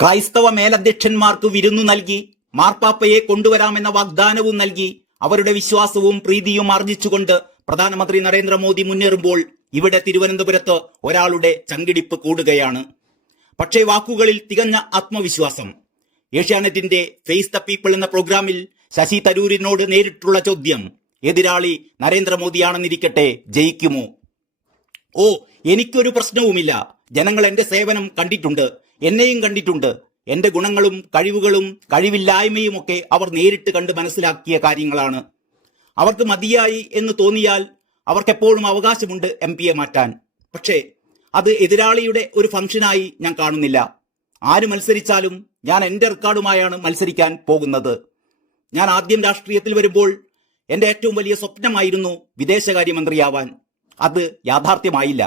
ക്രൈസ്തവ മേലധ്യക്ഷന്മാർക്ക് വിരുന്നു നൽകി മാർപ്പാപ്പയെ കൊണ്ടുവരാമെന്ന വാഗ്ദാനവും നൽകി അവരുടെ വിശ്വാസവും പ്രീതിയും ആർജിച്ചുകൊണ്ട് പ്രധാനമന്ത്രി നരേന്ദ്രമോദി മുന്നേറുമ്പോൾ ഇവിടെ തിരുവനന്തപുരത്ത് ഒരാളുടെ ചങ്കിടിപ്പ് കൂടുകയാണ്. പക്ഷേ വാക്കുകളിൽ തികഞ്ഞ ആത്മവിശ്വാസം. ഏഷ്യാനെറ്റിന്റെ ഫേസ് ദ പീപ്പിൾ എന്ന പ്രോഗ്രാമിൽ ശശി തരൂരിനോട് നേരിട്ടുള്ള ചോദ്യം, എതിരാളി നരേന്ദ്രമോദിയാണെന്നിരിക്കട്ടെ, ജയിക്കുമോ? ഓ, എനിക്കൊരു പ്രശ്നവുമില്ല. ജനങ്ങൾ എന്റെ സേവനം കണ്ടിട്ടുണ്ട്, എന്നെയും കണ്ടിട്ടുണ്ട്. എന്റെ ഗുണങ്ങളും കഴിവുകളും കഴിവില്ലായ്മയുമൊക്കെ അവർ നേരിട്ട് കണ്ട് മനസ്സിലാക്കിയ കാര്യങ്ങളാണ്. അവർക്ക് മതിയായി എന്ന് തോന്നിയാൽ അവർക്കെപ്പോഴും അവകാശമുണ്ട് MP-യെ മാറ്റാൻ. പക്ഷേ അത് എതിരാളിയുടെ ഒരു ഫംഗ്ഷനായി ഞാൻ കാണുന്നില്ല. ആര് മത്സരിച്ചാലും ഞാൻ എന്റെ റെക്കോർഡുമായാണ് മത്സരിക്കാൻ പോകുന്നത്. ഞാൻ ആദ്യം രാഷ്ട്രീയത്തിൽ വരുമ്പോൾ എന്റെ ഏറ്റവും വലിയ സ്വപ്നമായിരുന്നു വിദേശകാര്യമന്ത്രിയാവാൻ. അത് യാഥാർത്ഥ്യമായില്ല.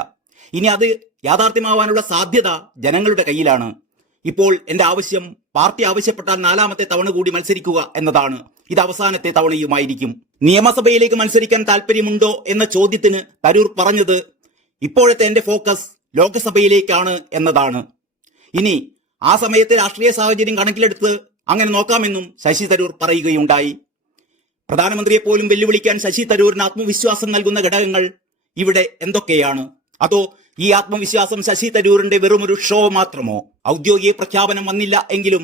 ഇനി അത് യാഥാർത്ഥ്യമാവാനുള്ള സാധ്യത ജനങ്ങളുടെ കയ്യിലാണ്. ഇപ്പോൾ എന്റെ ആവശ്യം പാർട്ടി ആവശ്യപ്പെട്ടാൽ 4ാമത്തെ തവണ കൂടി മത്സരിക്കുക എന്നതാണ്. ഇത് അവസാനത്തെ തവണയുമായിരിക്കും. നിയമസഭയിലേക്ക് മത്സരിക്കാൻ താല്പര്യമുണ്ടോ എന്ന ചോദ്യത്തിന് തരൂർ പറഞ്ഞത് ഇപ്പോഴത്തെ എന്റെ ഫോക്കസ് ലോക്സഭയിലേക്കാണ് എന്നതാണ്. ഇനി ആ സമയത്തെ രാഷ്ട്രീയ സാഹചര്യം കണക്കിലെടുത്ത് അങ്ങനെ നോക്കാമെന്നും ശശി തരൂർ പറയുകയുണ്ടായി. പ്രധാനമന്ത്രിയെ പോലും വെല്ലുവിളിക്കാൻ ശശി തരൂരിന് ആത്മവിശ്വാസം നൽകുന്ന ഘടകങ്ങൾ ഇവിടെ എന്തൊക്കെയാണ്? അതോ ഈ ആത്മവിശ്വാസം ശശി തരൂരിന്റെ വെറുമൊരു ഷോ മാത്രമോ? ഔദ്യോഗിക പ്രഖ്യാപനം വന്നില്ല എങ്കിലും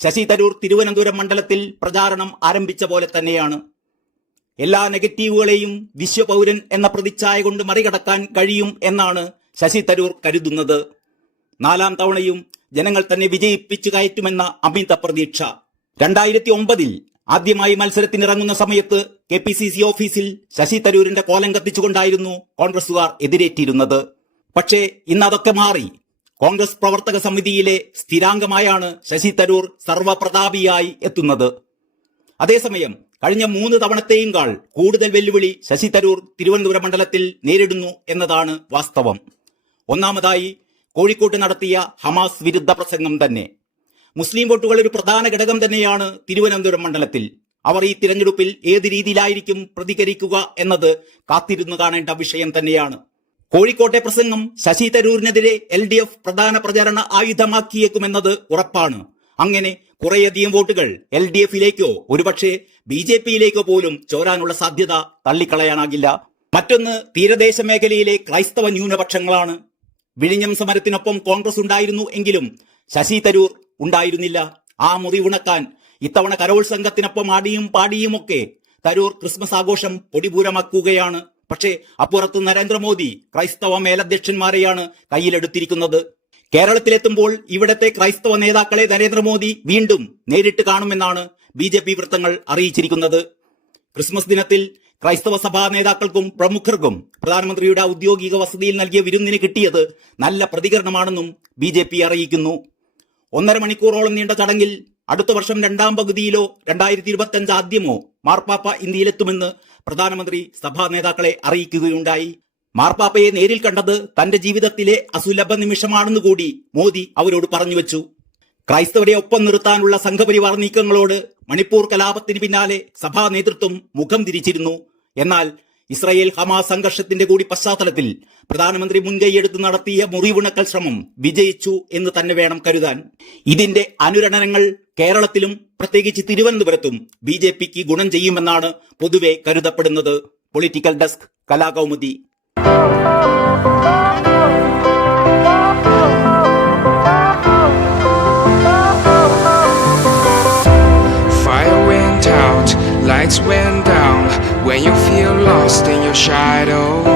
ശശി തരൂർ തിരുവനന്തപുരം മണ്ഡലത്തിൽ പ്രചാരണം ആരംഭിച്ച പോലെ തന്നെയാണ്. എല്ലാ നെഗറ്റീവുകളെയും വിശ്വപൗരൻ എന്ന പ്രതിച്ഛായ കൊണ്ട് മറികടക്കാൻ കഴിയും എന്നാണ് ശശി തരൂർ കരുതുന്നത്. 4ാം തവണയും ജനങ്ങൾ തന്നെ വിജയിപ്പിച്ചു കയറ്റുമെന്ന അമിത പ്രതീക്ഷ. 2009 ആദ്യമായി മത്സരത്തിനിറങ്ങുന്ന സമയത്ത് KPCC ഓഫീസിൽ ശശി തരൂരിന്റെ കോലം കത്തിച്ചുകൊണ്ടായിരുന്നു കോൺഗ്രസുകാർ എതിരേറ്റിരുന്നത്. പക്ഷേ ഇന്ന് അതൊക്കെ മാറി. കോൺഗ്രസ് പ്രവർത്തക സമിതിയിലെ സ്ഥിരാംഗമായാണ് ശശി തരൂർ സർവപ്രതാപിയായി എത്തുന്നത്. അതേസമയം കഴിഞ്ഞ 3 തവണത്തെയും കൂടുതൽ വെല്ലുവിളി ശശി തരൂർ തിരുവനന്തപുരം മണ്ഡലത്തിൽ നേരിടുന്നു എന്നതാണ് വാസ്തവം. ഒന്നാമതായി കോഴിക്കോട്ട് നടത്തിയ ഹമാസ് വിരുദ്ധ പ്രസംഗം തന്നെ. മുസ്ലിം വോട്ടുകൾ ഒരു പ്രധാന ഘടകം തന്നെയാണ് തിരുവനന്തപുരം മണ്ഡലത്തിൽ. അവർ ഈ തിരഞ്ഞെടുപ്പിൽ ഏത് രീതിയിലായിരിക്കും പ്രതികരിക്കുക എന്നത് കാത്തിരുന്നു കാണേണ്ട വിഷയം തന്നെയാണ്. കോഴിക്കോട്ടെ പ്രസംഗം ശശി തരൂരിനെതിരെ LDF പ്രധാന പ്രചരണ ആയുധമാക്കിയേക്കുമെന്നത് ഉറപ്പാണ്. അങ്ങനെ കുറേയധികം വോട്ടുകൾ LDF-ലേക്കോ ഒരുപക്ഷെ BJP-യിലേക്കോ പോലും ചോരാനുള്ള സാധ്യത തള്ളിക്കളയാനാകില്ല. മറ്റൊന്ന് തീരദേശ മേഖലയിലെ ക്രൈസ്തവ ന്യൂനപക്ഷങ്ങളാണ്. വിഴിഞ്ഞം സമരത്തിനൊപ്പം കോൺഗ്രസ് ഉണ്ടായിരുന്നു എങ്കിലും ശശി തരൂർ ഉണ്ടായിരുന്നില്ല. ആ മുറിവുണക്കാൻ ഇത്തവണ കരോൾ സംഘത്തിനൊപ്പം ആടിയും പാടിയുമൊക്കെ തരൂർ ക്രിസ്മസ് ആഘോഷം പൊടിപൂരമാക്കുകയാണ്. പക്ഷേ അപ്പുറത്ത് നരേന്ദ്രമോദി ക്രൈസ്തവ മേലധ്യക്ഷന്മാരെയാണ് കയ്യിലെടുത്തിരിക്കുന്നത്. കേരളത്തിലെത്തുമ്പോൾ ഇവിടത്തെ ക്രൈസ്തവ നേതാക്കളെ നരേന്ദ്രമോദി വീണ്ടും നേരിട്ട് കാണുമെന്നാണ് BJP വൃത്തങ്ങൾ അറിയിച്ചിരിക്കുന്നത്. ക്രിസ്മസ് ദിനത്തിൽ ക്രൈസ്തവ സഭാ നേതാക്കൾക്കും പ്രമുഖർക്കും പ്രധാനമന്ത്രിയുടെ ഔദ്യോഗിക വസതിയിൽ നൽകിയ വിരുന്നിന് കിട്ടിയത് നല്ല പ്രതികരണമാണെന്നും BJP അറിയിക്കുന്നു. 1.5 മണിക്കൂറോളം നീണ്ട ചടങ്ങിൽ അടുത്ത വർഷം 2ാം പകുതിയിലോ 2025 ആദ്യമോ മാർപ്പാപ്പ ഇന്ത്യയിലെത്തുമെന്ന് പ്രധാനമന്ത്രി സഭാ നേതാക്കളെ അറിയിക്കുകയുണ്ടായി. മാർപ്പാപ്പയെ നേരിൽ കണ്ടത് തന്റെ ജീവിതത്തിലെ അസുലഭ നിമിഷമാണെന്ന് കൂടി മോദി അവരോട് പറഞ്ഞുവെച്ചു. ക്രൈസ്തവരെ ഒപ്പം നിർത്താനുള്ള സംഘപരിവാർ നീക്കങ്ങളോട് മണിപ്പൂർ കലാപത്തിന് പിന്നാലെ സഭാ നേതൃത്വം മുഖം തിരിച്ചിരുന്നു. എന്നാൽ ഇസ്രായേൽ ഹമാസ് സംഘർഷത്തിന്റെ കൂടി പശ്ചാത്തലത്തിൽ പ്രധാനമന്ത്രി മുൻകൈയെടുത്ത് നടത്തിയ മുറിവുണക്കൽ ശ്രമം വിജയിച്ചു എന്ന് തന്നെ വേണം കരുതാൻ. ഇതിന്റെ അനുരണനങ്ങൾ കേരളത്തിലും പ്രത്യേകിച്ച് തിരുവനന്തപുരത്തും BJP-ക്ക് ഗുണം ചെയ്യുമെന്നാണ് പൊതുവെ കരുതപ്പെടുന്നത്. Political desk, Kalakaumudi. Lights went down when you feel lost in your shadow.